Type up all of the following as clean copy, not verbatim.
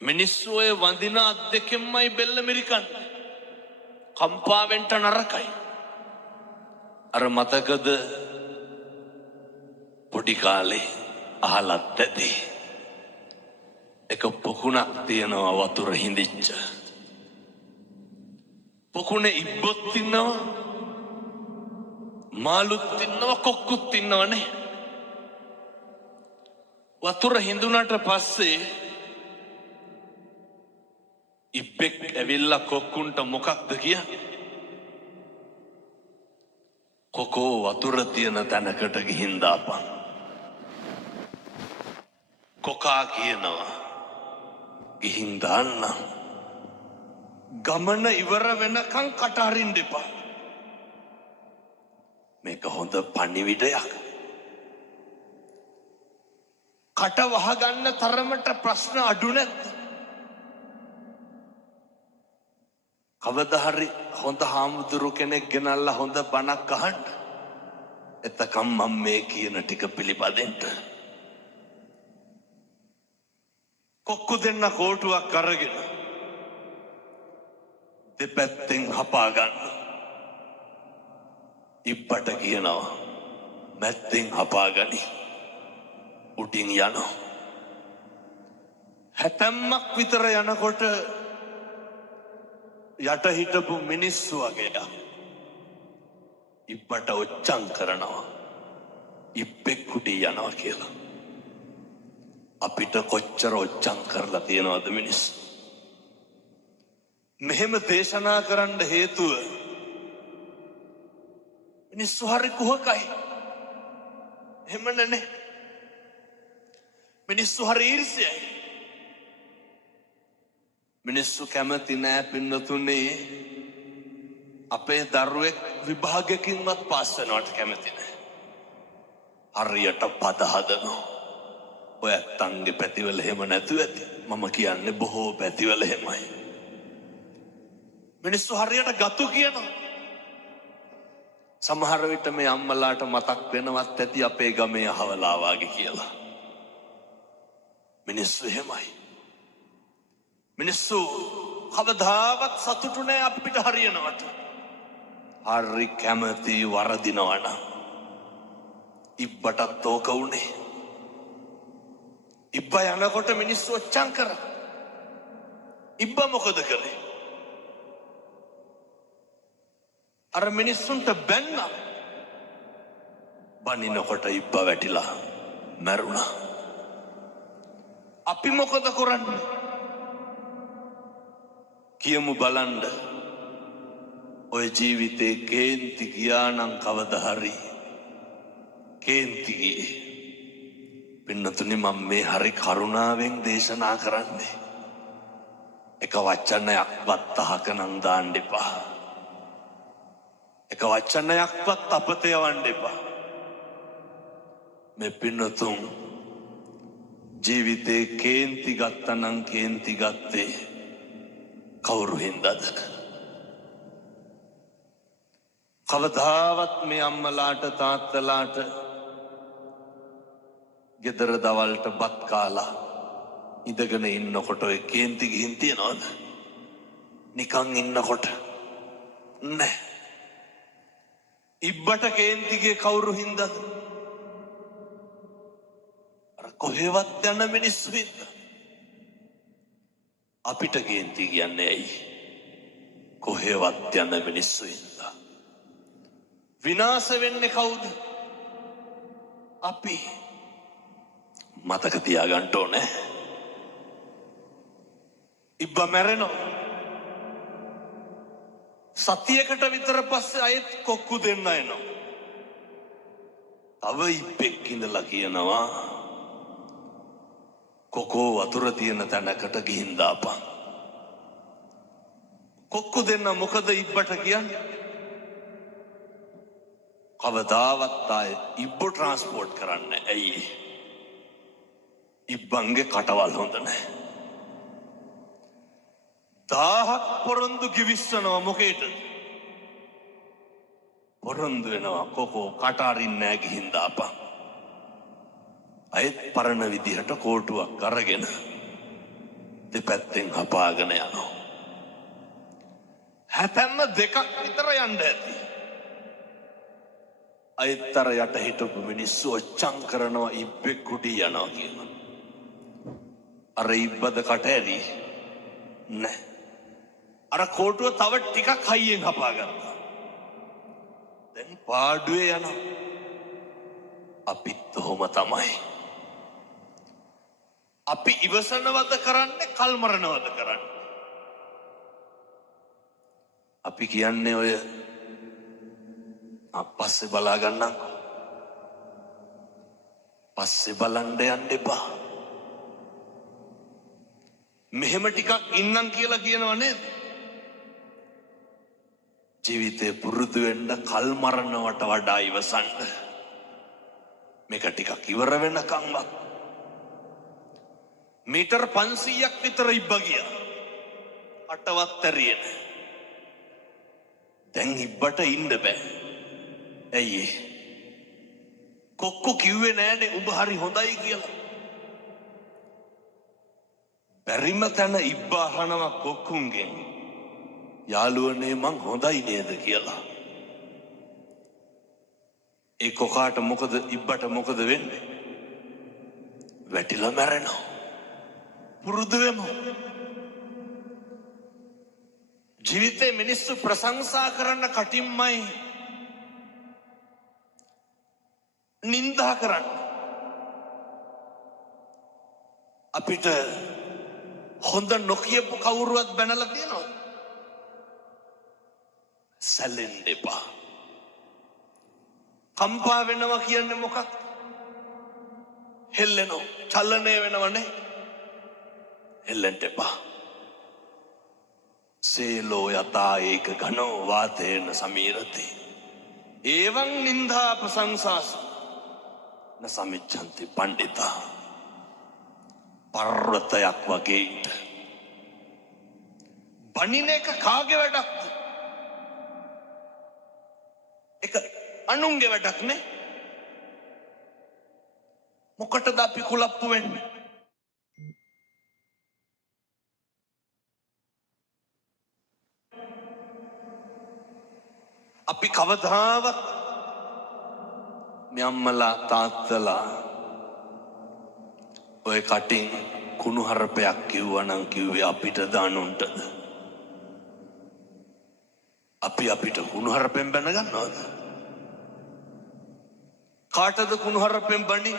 මිනිස්සු ඔය වඳින අත් දෙකෙන්මයි බෙල්ල මිරිකන්නේ. කම්පාවෙන්ට නරකයි. අර මතකද පොඩි කාලේ අහලත් ඇති. එක පොකුණක් තියෙනවා වතුර හිඳිච්ච. පොකුණේ ඉබ්බොත් ඉන්නවා, මාළුත් ඉන්නවා, කොක්කුත් ඉන්නවනේ. වතුර හිඳුනට පස්සේ ඉබ්බෙක් ඇවිල්ලා කොක්කුන්ට මොකක්ද කියන්නේ? කොකෝ වතුර තියෙන තැනකට ගිහින් දාපන්. කොකා කියනවා ගිහින් දාන්න. ගමන ඉවර වෙනකන් කට අරින්න එපා. මේක හොඳ පණිවිඩයක්. කට වහගන්න තරමට ප්‍රශ්න අඩු නැද්ද? කවදා හරි හොඳ හාමුදුරු කෙනෙක් ගෙනල්ලා හොඳ බණක් අහන්න. එතකම් මම මේ කියන ටික පිළිපදින්න. කොක්කු දෙන්න කෝටුවක් අරගෙන දෙපැත්තෙන් හපා ගන්න. ඉබ්බට කියනවා මැත්තෙන් හපා ගනි. උඩින් යනවා. හැතැම්මක් විතර යනකොට යට හිටපු මිනිස්සු වගේ ඉබ්බට ඔච්චම් කරනවා. ඉබ්බෙක් උඩින් යනවා කියලා. අපිට කොච්චර ඔච්චම් කරලා තියෙනවද මිනිස්සු? මෙහෙම දේශනා කරන්න හේතුව මිනිස්සු හරි කුහකයි. එහෙම නැනේ. මිනිස්සු හරි ඊර්ෂ්‍යයි. මිනිස්සු කැමති නෑ පින්නතුනේ අපේ දරුවෙක් විභාගයකින්වත් පාස් වෙනවට කැමති නෑ. හරියට පද හදනවා. ඔය ඇත්තන්ගේ පැතිවල එහෙම නැතුව ඇති. මම කියන්නේ බොහෝ පැතිවල එහෙමයි. මිනිස්සු හරියට ගතු කියනවා. සමහර විට මේ අම්මලාට මතක් වෙනවත් ඇති අපේ ගමේ අහවලා වාගේ කියලා. මිනිස්සු එහෙමයි. මිනිස්සු කවදාවත් සතුටු නෑ අපිට හරියනවට. හරි කැමති වරදිනවනම්. ඉබ්බටත් ඕක උනේ. ඉබ්බ යනකොට මිනිස්සු ඔච්චම් කරා. ඉබ්බ මොකද කළේ? අර මිනිස්සුන්ට බැන්න. බනිනකොට ඉබ්බ වැටිලා මැරුණා. අපි මොකද කරන්නේ? කියමු බලන්න. ඔය ජීවිතේ කේන්ති ගියා නම් කවදා හරි කේන්ති ගියේ. පින්නතුනි මම මේ හරි කරුණාවෙන් දේශනා කරන්නේ. එක වචනයක්වත් අහක නම් දාන්න එපා. එක වචනයක්වත් අපත යවන්න එපා. මේ පින්නතුන් ජීවිතේ කේන්ති ගත්තා නම් කේන්ති ගත්තේ කවුරු හින්දාද? කවදාවත් මේ අම්මලාට තාත්තලාට ගෙදර දවල්ට බත් කාලා ඉඳගෙන ඉන්නකොට ඔය කේන්ති ගිහින් තියනවද? නිකන් ඉන්නකොට නෑ. ඉබ්බට කේන්තිගේ කවුරු හින්දාද? අර කොහෙවත් යන මිනිස්සු හින්දා. අපිට කේන්ති කියන්නේ ඇයි? කොහෙවත් යන මිනිස්සු හින්දා. විනාශ වෙන්නේ කවුද? අපි. මතක තියාගන්න ඕනේ. ඉබ්බ මැරෙනවා. සතියකට විතර පස්සේ අයත් කොක්කු දෙන්න එනවා. තව ඉබ්බෙක් ඉඳලා කියනවා කොකෝ වතුර තියෙන තැනකට ගිහින් දාපන්. කොක්කු දෙන්න මොකද ඉබ්බට කියන්නේ? කවදාවත් ආයේ ඉබ්බ ට්‍රාන්ස්පෝර්ට් කරන්නේ ඇයි? ඉබ්බන්ගේ කටවල් හොඳ නැහැ. 1000ක් පොරොන්දු කිවිස්සනවා මොකේද? පොරොන්දු වෙනවා කොකෝ කට අරින්නේ නැහැ ගිහින් දාපන්. අයත් පරණ විදිහට කෝටුවක් අරගෙන දෙපැත්තෙන් හපාගෙන යනවා. හැතැම්ම දෙකක් විතර යන්න ඇති. අයිත්තර යට හිටපු මිනිස්සු ඔච්චම් කරනවා ඉබ්බෙක් කුටි යනවා කියලා. අර ඉබ්බද කට ඇරි නෑ. අර කෝටුව තව ටිකක් හයියෙන් හපාගත්තා. දැන් පාඩුවේ යනවා. අපිත් ඔහොම තමයි. අපි ඉවසනවද කරන්නේ කල්මරනවද කරන්නේ? අපි කියන්නේ ඔය පස්සේ බලා ගන්නම්කෝ. පස්සේ බලන්න යන්න එපා. මෙහෙම ටිකක් ඉන්නම් කියලා කියනව නේද? ජීවිතේ පුරුදු වෙන්න කල්මරනවට වඩා ඉවසන්න. මේක ටිකක් ඉවර වෙනකම්වත් මීටර් 500ක් විතර ඉබ්බ ගියා. අටවත් ඇරියේ නෑ. දැන් ඉබ්බට ඉන්න බෑ. ඇයි ඒ? කොක්කෝ කිව්වේ නෑනේ උඹ හරි හොඳයි කියලා. බැරිම තැන ඉබ්බ අහනවා කොක්කුන්ගෙන්. යාළුවනේ මං හොඳයි නේද කියලා. ඒ කොකාට මොකද ඉබ්බට මොකද වෙන්නේ? වැටිලා මැරෙනවා. පුරුදු වෙමු. ජීවිතේ මිනිස්සු ප්‍රශංසා කරන්න කටින්මයි නින්දා කරන්න. අපිට හොඳ නොකියපු කවුරුවත් බැනලා තියෙනවද? සැලෙන්න එපා. කම්පා වෙනවා කියන්නේ මොකක්ද? හෙල්ලෙනවා. චලනය වෙනවනේ. හෙල්ලෙන්න එපා. සේලෝ යතා ඒක ඝනෝ වාතේන සමීරති. එවං නින්දා ප්‍රශංසාසු න සමිච්ඡන්ති පණ්ඩිතා. පර්වතයක් වගේ ඉන්න. බණින එක කාගේ වැඩක්ද? ඒක අනුන්ගේ වැඩක් නේ. මොකටද අපි කුලප්පු වෙන්නේ? අපි කවදාවත් මේ අම්මලා තාත්තලා ඔය කටින් කුණු හරපයක් කිව්වනම් කිව්වේ අපිට දානුන්ටද? අපි අපිට කුණු හරපෙන් බැන ගන්නවද? කාටද කුණු හරපෙන් බණි?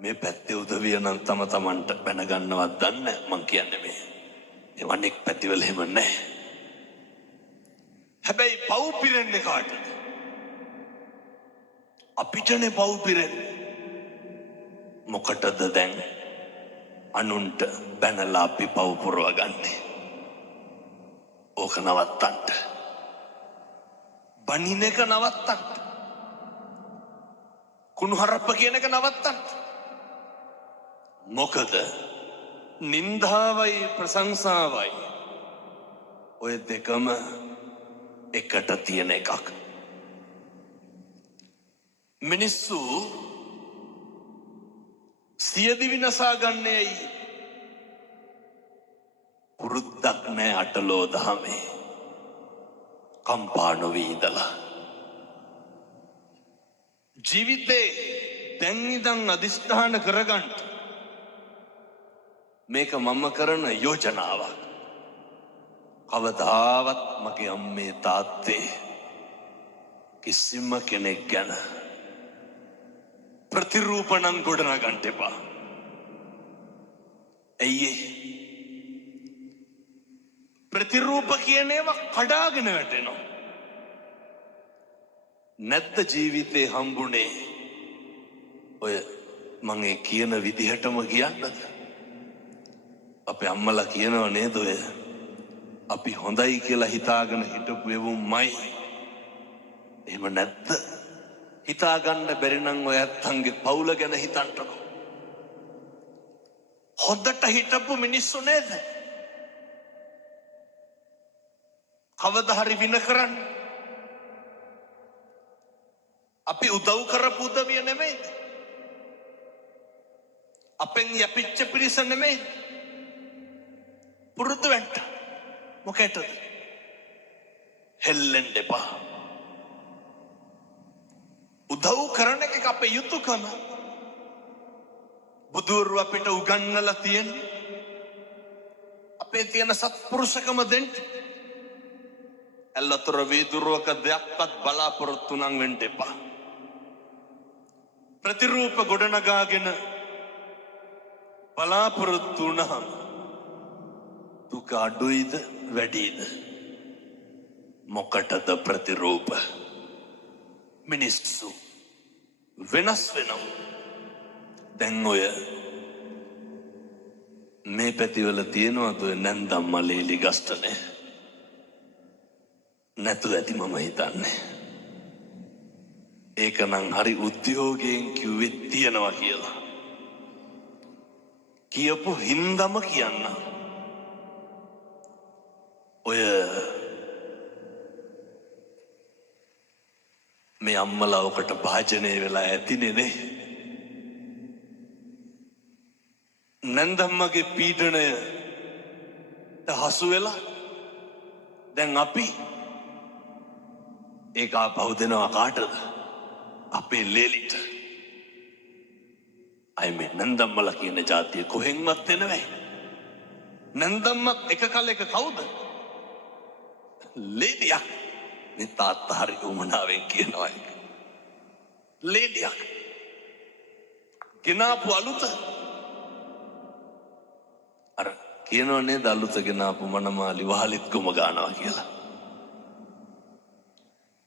මේ පැත්තේ උදවිය නම් තම තමන්ට බැන ගන්නවත් දන්නේ මං කියන්නේ මේ. ඒ වණෙක් පැතිවල එහෙම නැහැ. හැබැයි පව් පිරෙන්නේ කාටද? අපිටනේ පව් පිරෙන්නේ. මොකටද දැන් අනුන්ට බැනලා අපි පව් පුරවගන්නේ? ඕක නවත්තන්න. බණින එක නවත්තන්න. කුණුහරුප්ප කියන එක නවත්තන්න. මොකද නින්දාවයි ප්‍රශංසාවයි ඔය දෙකම එකට තියෙන එකක්. මිනිස්සු සියදිවි නසා ගන්නේයි පුරුද්දක් නෑ අටලෝ දහමේ කම්පා නොවී ඉඳලා. ජීවිතේ දැන් ඉඳන් අදිස්ථාන කරගන්න. මේක මම කරන යෝජනාවක්. කවදාවත් මගේ අම්මේ තාත්තේ කිසිම කෙනෙක් ගැන ප්‍රතිරූපණම් ගොඩනගන්න එපා. ඇයි ප්‍රතිරූප කියන ඒවා කඩාගෙන වැටෙනවා. නැත්ද ජීවිතේ හම්බුනේ ඔය මම ඒ කියන විදිහටම කියන්නද? අපේ අම්මලා කියනව නේද ඔය අපි හොඳයි කියලා හිතාගෙන හිටපු එවුන්මයි. එහෙම නැද්ද? හිතාගන්න බැරි නම් ඔය ඇත්තන්ගේ පවුල ගැන හිතන්නකෝ. හොඳට හිටපු මිනිස්සු නේද? කවදා හරි වින කරන්න. අපි උදව් කරපු උදවිය නෙමෙයිද? අපෙන් යපිච්ච පිරිස නෙමෙයිද? පුරුදු වෙන්න. මොකටද? හෙල්ලෙන්න එපා. උදව් කරන එක අපේ යුතුයකම. බුදුරු අපිට උගන්වලා තියෙන්නේ අපේ තියෙන සත්පුරුෂකම දෙන්න. ඇල්ලතර වීදුරුවක දෙයක්වත් බලාපොරොත්තු නම් වෙන්න එපා. ප්‍රතිරූප ගොඩනගාගෙන බලාපොරොත්තු වුණාම දුක අඩුයිද වැඩිද? මොකටද ප්‍රතිරූප? මිනිස්සු වෙනස් වෙනවා. දැන් ඔය මේ පැතිවල තියෙනවද ඔය නැන්දම් මලේලි ගස්ටනේ? නැතු ඇති මම හිතන්නේ. ඒක නම් හරි උද්‍යෝගයෙන් කිව්වෙත් තියනවා කියලා. කියපු හින්දම කියන්න. ඔය මේ අම්මලා ඔකට භාජනය වෙලා ඇතිනේ නේ. නැන්දම්මගේ පීඩනය හසු වෙලා දැන් අපි ඒක ආපහු දෙනවා කාටද? අපේ ලේලිට. අය මේ නැන්දම්මලා කියන જાතිය කොහෙන්වත් එනවයි. නැන්දම්මත් එක කලයක කවුද? ලේලියක්. මේ තාත්තා හරි උමනාවෙන් කියනවා ඒක. ලේලියක්. ගෙනාපු අලුත අර කියනවා නේද අලුත ගෙනාපු මනමාලි වහලිත් ගොම ගන්නවා කියලා.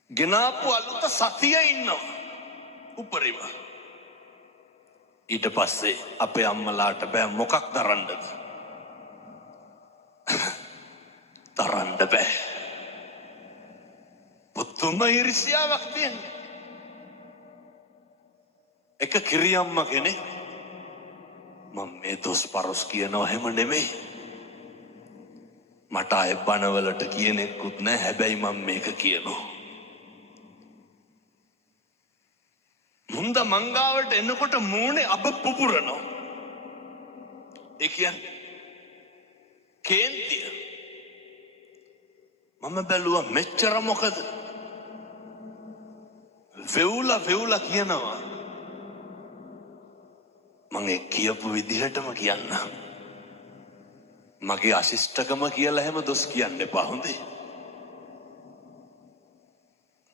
ගෙනාපු අලුත සතිය ඉන්නවා උපරිම. ඊට පස්සේ අපේ අම්මලාට බෑ මොකක් දරන්නද? දරන්න බෑ. පුතුම ඉරිසියාවක් තියෙනවා. එක කිරියම්ම කෙනෙක් මම මේ දොස් පරොස් කියනවා හැම නෙමෙයි. මට අය බනවලට කියනෙකුත් නෑ. හැබැයි මම මේක කියනවා. මුන්ද මංගාවට එනකොට මූණේ අබ පුපුරනවා. ඒ කියන්නේ කේන්තිය. මම බැලුවා මෙච්චර මොකද? වෙවුලා කියනවා. මම ඒ කියපු විදිහටම කියන්න. මගේ අශිෂ්ටකම කියලා හැම දොස් කියන්න එපා හොඳේ.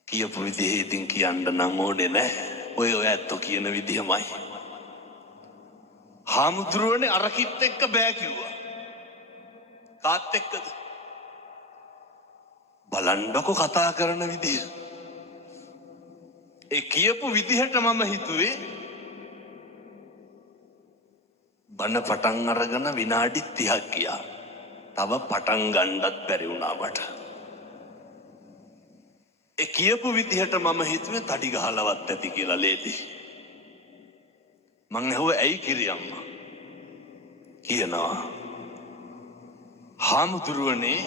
කියපු විදිහේ ඉතින් කියන්න නම් ඕනේ නැහැ. ඔය ඇත්තෝ කියන විදිහමයි. හාමුදුරුවනේ අරකිත් එක්ක බෑ කිව්වා. කාත් එක්කද? බලන්නකො කතා කරන විදිහ. ඒ කියපු විදිහට මම හිතුවේ බණ පටන් අරගෙන විනාඩි 30ක් ගියා. තව පටන් ගන්නත් බැරි වුණා මට. ඒ කියපු විදිහට මම හිතුවේ තඩි ගහලවත් ඇති කියලා ලේදි. මං ඇහුවා ඇයි කිරියම්මා? කියනවා හාමුදුරුවනේ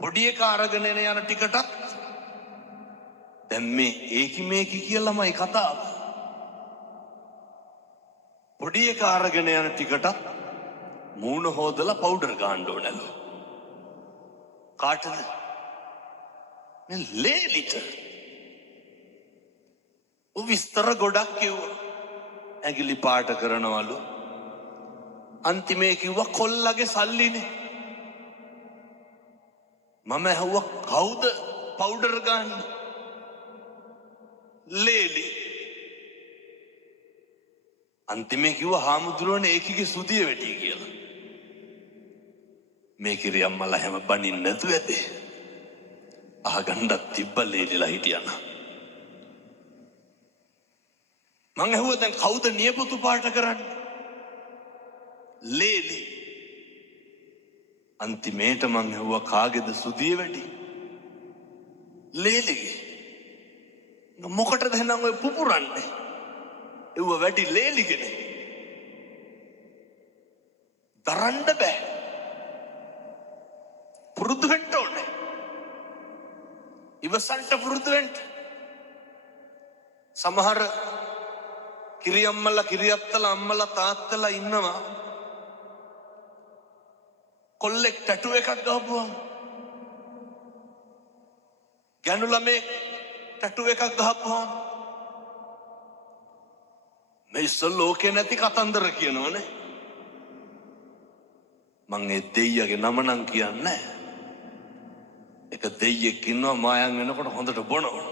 පොඩි එක අරගෙන යන ටිකටත් දැන් මේ ඒකි මේකි කියලාමයි කතාව. පොඩි එක අරගෙන යන ටිකටත් මූණ හොදලා පවුඩර් ගන්න ඕනලු. කාටද? මේ ලේලිට. විස්තර ගොඩක් කිව්වා. ඇඟිලි පාට කරනවලු. අන්තිමේ කිව්වා කොල්ලගේ සල්ලිනේ. මම ඇහුවා කවුද පවුඩර් ගන්න? ලේලි. අන්තිමේ කිව්වා හාමුදුරුවනේ ඒකිගේ සුදිය වැඩි කියලා. මේ කිරියම්මලා හැම බනින්න නැතු ඇතේ. අහගන්නත් තිබ්බ ලේලිලා හිටියන. මං ඇහුවා දැන් කවුද නියපොතු පාට කරන්නේ? ලේලි. අන්තිමේට මං ඇහුවා කාගේද සුදිය වැඩි? ලේලිගේ. මොකටද එහෙනම් ඔය පුපුරන්නේ? ඒව වැඩි ලේලිගනේ. දරන්න බෑ. පුරුදු වෙන්න ඕනේ. ඉවසන්ට පුරුදු වෙන්න. සමහර කිරියම්මලා කිරියත්තලා අම්මලා තාත්තලා ඉන්නවා. කොල්ලෙක් ටැටු එකක් ගහපුවාම ගැනු ළමෙක් ටැටු එකක් ගහපුවාම මේ ඉස්සල් ලෝකේ නැති කතන්දර කියනවනේ. මං ඒ දෙයියගේ නම නම් කියන්නේ එක දෙයියෙක් ඉන්නවා මායම් වෙනකොට හොඳට බොනවා.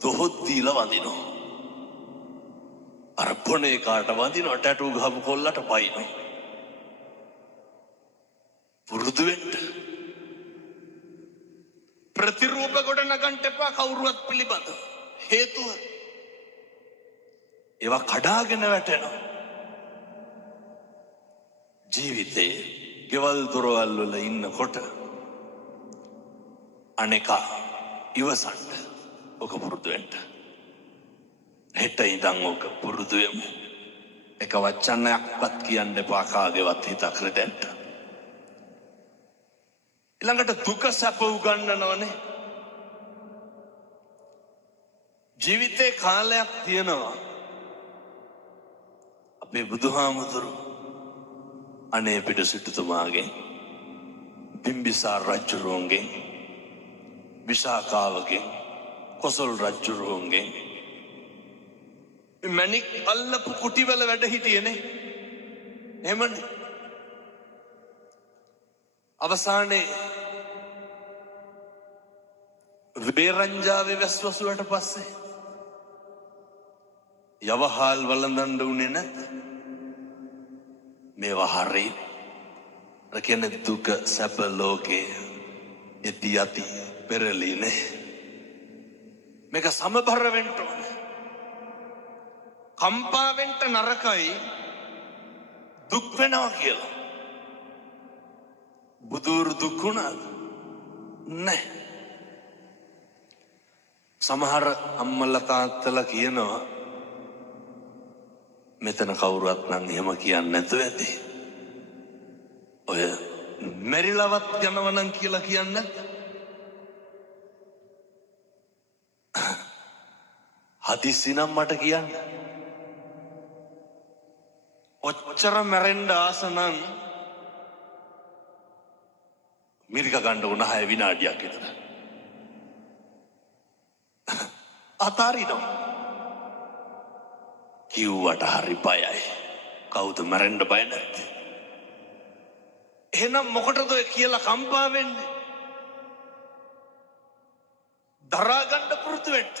දොහොත් දීලා වඳිනවා. අර බොනේ කාට වඳිනවා ටැටු ගහපු කොල්ලට පයින්නවා. පුරුදු වෙන්න. ප්‍රතිරූප කොට නගන්න එපා කවුරුවත් පිළිබඳ. හේතුව ඒවා කඩාගෙන වැටෙනවා. ජීවිතේ ගෙවල් දොරවල් වල ඉන්නකොට අනේකා ඉවසන්න. ඔක පුරුදු වෙන්න. හෙට ඉඳන් ඔක පුරුදු වෙමු. එක වචනයක්වත් කියන්න එපා කාගේවත් හිතක් රෙදෙන්න. ඊළඟට දුක සැප උගන්වනවනේ. ජීවිතේ කාලයක් තියෙනවා. අපේ බුදුහාමුදුරු අනේ පිට සිටුතුමාගෙන් බිම්බිසාර රජුරුවන්ගෙන් විශාකාවගෙන් කොසල් රජුරුවන්ගෙන් මණික් අල්ලපු කුටිවල වැඩ හිටියනේ. එහෙමනේ. අවසානයේ වේරංජාවේ වැස්වසුවට පස්සේ යවහල් වළඳන්න උනේ නැත්. මේවා හරි රකෙන දුක සැප ලෝකේ ඉති යති පෙරලිනේ. මේක සමබර වෙන්න ඕන. කම්පා වෙන්න නරකයි දුක් වෙනවා කියලා. බුදුරු දුක් වුණාද? නැහැ. සමහර අම්මලා තාත්තලා කියනවා මෙතන කවුරුවත් නම් එහෙම කියන්නේ නැතුව ඇති. ඔය මෙරිලවත් යනවා නම් කියලා කියන්නේ හදිස්සි නම් මට කියන්න. ඔච්චර මැරෙන්න ආස නම් මිරික ගන්න උන 6 විනාඩියක් විතර. අතාරිනවා. කිව්වට හරි බයයි. කවුද මැරෙන්න බය නැත්තේ? එහෙනම් මොකටද ඔය කියලා කම්පා වෙන්නේ? දරා ගන්න පුරුදු වෙන්න.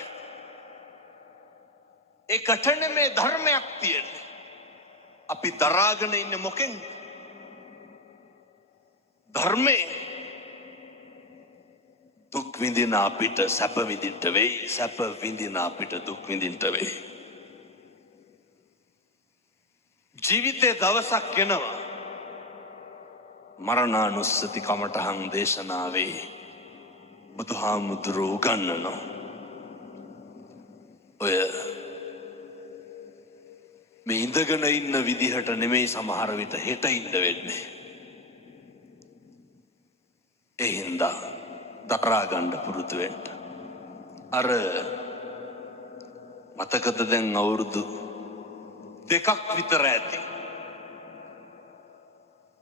ඒකට මේ ධර්මයක් තියෙන්නේ. අපි දරාගෙන ඉන්නේ මොකෙන්ද? ධර්මේ. දුක් විඳින අපිට සැප විඳින්න වෙයි. සැප විඳින අපිට දුක් විඳින්න වෙයි. ජීවිතේ දවසක් එනවා මරණානුස්සති කමඨහං දේශනාවේ බුදුහාමුදුරුවෝ උගන්වනවා. ඔය මේ ඉඳගෙන ඉන්න විදිහට නෙමෙයි සමහර විට හෙට ඉන්න වෙන්නේ. ඒ හින්දා දරා ගන්න පුරුදු වෙන්න. අර මතකද දැන් අවුරුදු 2ක් විතර ඇති.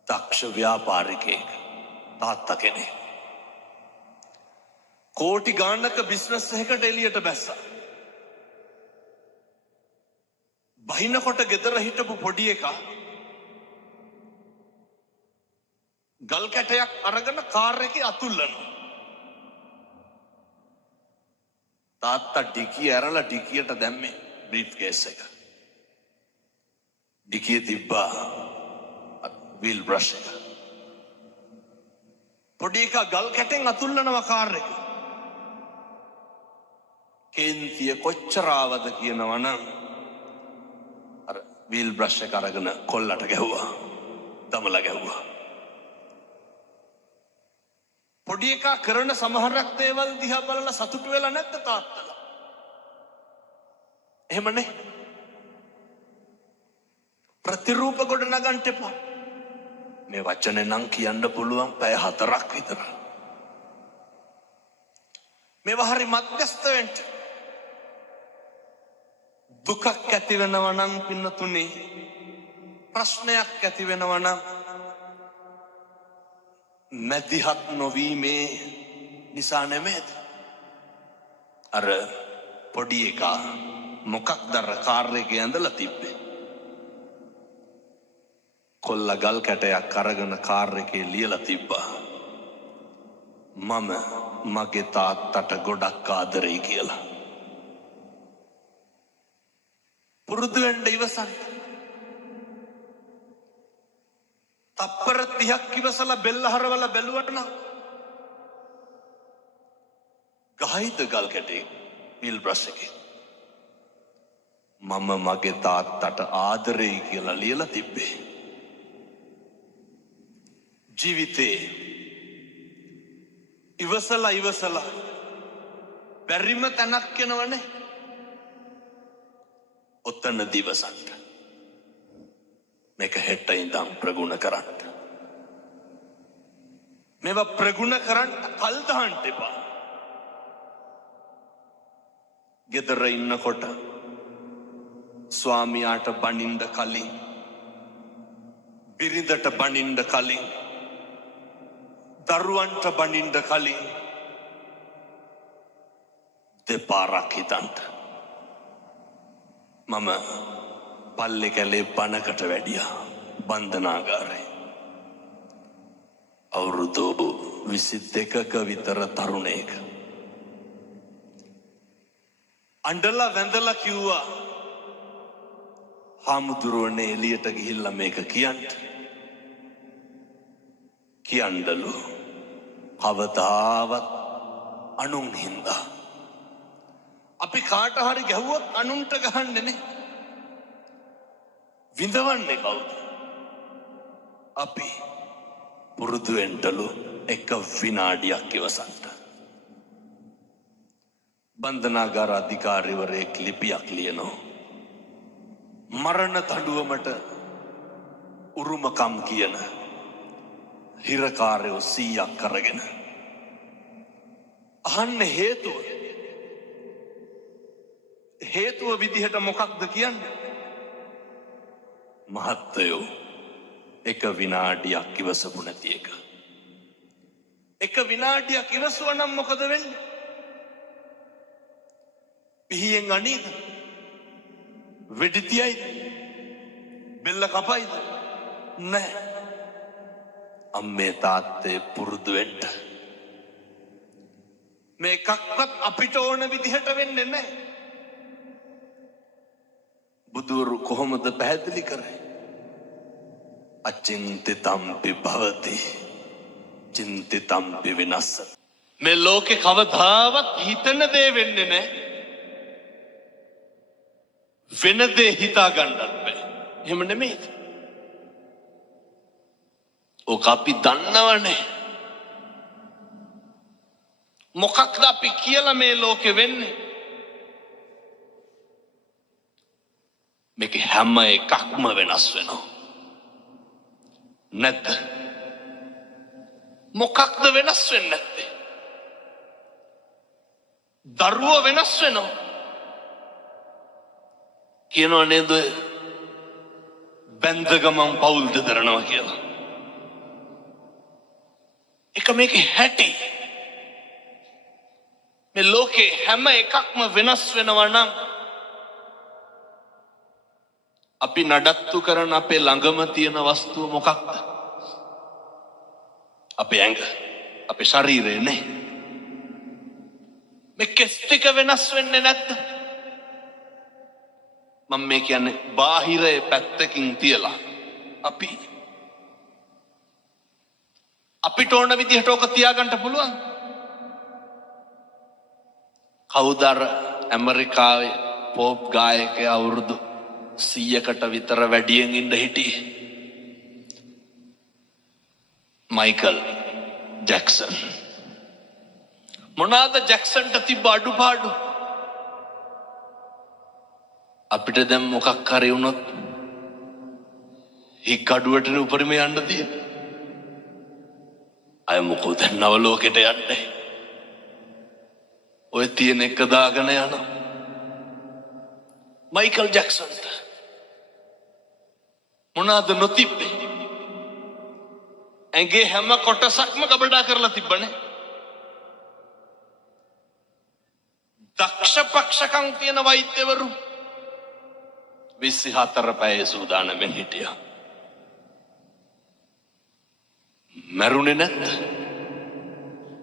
දක්ෂ ව්‍යාපාරිකයෙක් තාත්තා කෙනෙක් කෝටි ගාණක බිස්නස් එකකට එළියට බැස්සා. බහිනකොට ගෙදර හිටපු පොඩි එකා ගල් කැටයක් අරගෙන කාර් එකේ අතුල්ලනවා. තාත්තා ඩිකිය ඇරලා ඩිකියට දැම්මේ බ්‍රීෆ් කේස් එක. ඩිකිය තිබ්බා වීල් බ්‍රෂ් එක. පොඩි එකා ගල් කැටෙන් අතුල්ලනවා කාර් එක. කේන්තිය කොච්චර ආවද කියනවා නම් අර වීල් බ්‍රෂ් එක අරගෙන කොල්ලට ගැහුවා. දමලා ගැහුවා. පොඩි එකා කරන සමහරක් දේවල් දිහා බලලා සතුටු වෙලා නැද්ද තාත්තලා? එහෙමනේ. ප්‍රතිරූප ගොඩ නගන්න එපා. මේ වචනේ නම් කියන්න පුළුවන් පැය 4ක් විතර. මේවා හරි මධ්‍යස්ථ වෙන්න. දුකක් ඇති වෙනවා නම් පින්නතුනේ ප්‍රශ්නයක් ඇති වෙනවා නම් මැදිහත් නොවීමේ නිසා නෙමේද? අර පොඩි එකා මොකක්ද අර කාර් එකේ ඇඳලා තිබ්බේ? කොල්ල ගල් කැටයක් අරගෙන කාර් එකේ ලියලා තිබ්බා. මම මගේ තාත්තට ගොඩක් ආදරෙයි කියලා. පුරුදු වෙන්න ඉවසන්න. තප්පර 30ක් ඉවසලා බෙල්ල හරවලා බැලුවට නම් ගහයිද ගල් කැටේ වීල් බ්‍රෂ් එකේ. මම මගේ තාත්තට ආදරෙයි කියලා ලියලා තිබ්බේ. ජීවිතේ ඉවසලා බැරිම තැනක් වෙනවනේ. ඔතන දිවසන්ට මේක හෙට ඉඳන් ප්‍රගුණ කරන්න. මේවා ප්‍රගුණ කරන්න කල් දාන්න එපා. ගෙදර ඉන්නකොට ස්වාමියාට බනින්න කලින්, බිරිඳට බනින්න කලින්, දරුවන්ට බනින්න කලින් දෙපාරක් හිතන්න. මම පල්ලේ කැලේ බණකට වැඩියා බන්ධනාගාරේ. අවුරුදු 22ක විතර තරුණයෙක්. අඬලා වැඳලා කිව්වා, හාමුදුරුවනේ එළියට ගිහිල්ලා මේක කියන්න. කියන්නලු කවදාවත් අනුන් හින්දා. අපි කාට හරි ගැහුවොත් අනුන්ට ගහන්නේ නේ. විඳවන්නේ කවුද? අපි. පුරුදු වෙන්නලු එක විනාඩියක් ඉවසන්න. බන්ධනාගාර අධිකාරිවරයෙක් ලිපියක් ලියනවා. මරණ දඬුවමට උරුමකම් කියන හිරකාරයෝ 100ක් අරගෙන අහන්න හේතුව විදිහට මොකක්ද කියන්නේ? මහත්තයෝ එක විනාඩියක් ඉවසපු නැති එක. එක විනාඩියක් ඉවසුවා නම් මොකද වෙන්නේ? පිහියෙන් අනීද? වෙඩි තියයිද? බෙල්ල කපයිද? නැහැ. අම්මේ තාත්තේ පුරුදු වෙන්න. මේ එකක්වත් අපිට ඕන විදිහට වෙන්නේ නැහැ. බුදුරු කොහොමද පැහැදිලි කරේ? අචින්තිතම්පි භවති චින්තිතම්පි විනස්ස. මේ ලෝකේ කවදාවත් හිතන දේ වෙන්නේ නැහැ. වෙන දේ හිතා ගන්නත් බෑ. එහෙම නෙමෙයිද? ඕක අපි දන්නවනේ. මොකක්ද අපි කියලා මේ ලෝකෙ වෙන්නේ? මේක හැම එකක්ම වෙනස් වෙනවා. නැත්ද? මොකක්ද වෙනස් වෙන්නේ නැත්තේ? දරුවෝ වෙනස් වෙනවා. කියනවා නේද? බැඳ ගමන් පවුල් දෙදරනවා කියලා. එක මේකේ හැටි. මේ ලෝකේ හැම එකක්ම වෙනස් වෙනවා නම් අපි නඩත්තු කරන අපේ ළඟම තියෙන වස්තුව මොකක්ද? අපේ ඇඟ, අපේ ශරීරය නේ. මේ කෙස් ටික වෙනස් වෙන්නේ නැද්ද? මම මේ කියන්නේ බාහිරයේ පැත්තකින් තියලා අපිට ඕන විදිහට ඕක තියාගන්න පුළුවන්. කවුද අර ඇමරිකාවේ පොප් ගායකයා අවුරුදු 100කට විතර වැඩියෙන් ඉඳ හිටියේ? Michael Jackson. මොනවාද ජැක්සන්ට තිබ්බ අඩුපාඩු? අපිට දැන් මොකක් හරි වුණොත් හික් අඩුවටනේ උපරිම යන්න තියෙන්නේ. අය මොකද නව ලෝකෙට යන්නේ? ඔය තියෙන එක දාගෙන යනවා. මයිකල් ජැක්සන්ට මොනවාද නොතිබ්බේ? ඇගේ හැම කොටසක්ම ගබඩා කරලා තිබ්බනේ. දක්ෂ පක්ෂකම් තියෙන වෛද්‍යවරු 24 පැය සූදානම්ෙන් හිටියා. මැරුණේ නැත්.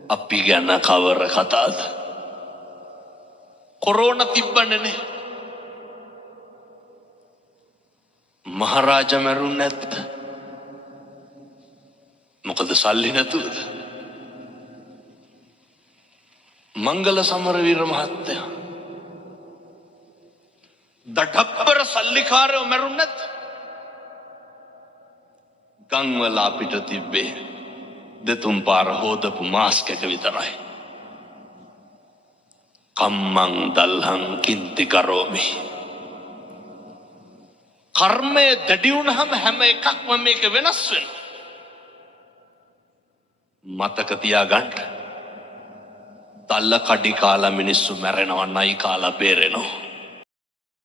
අපි ගැන කවර කතාද? කොරෝනා තිබ්බනේ. මහරජා මැරුණේ නැත්. මොකද සල්ලි නැතුවද? මංගල සමරවීර මහත්තයා දඩබ්බර සල්ලිකාරයෝ මැරුණේ නැත්. ගම්වල අපිට තිබ්බේ දෙතුන් පාර හොදපු මාස්ක් එක විතරයි. කම්මං දල්හං කින්ති කරෝමි. කර්මය දැඩි වුණාම හැම එකක්ම මේක වෙනස් වෙනවා. මතක තියාගන්න. තල්ල කඩි කාලා මිනිස්සු මැරෙනවා, නයි කාලා බේරෙනවා.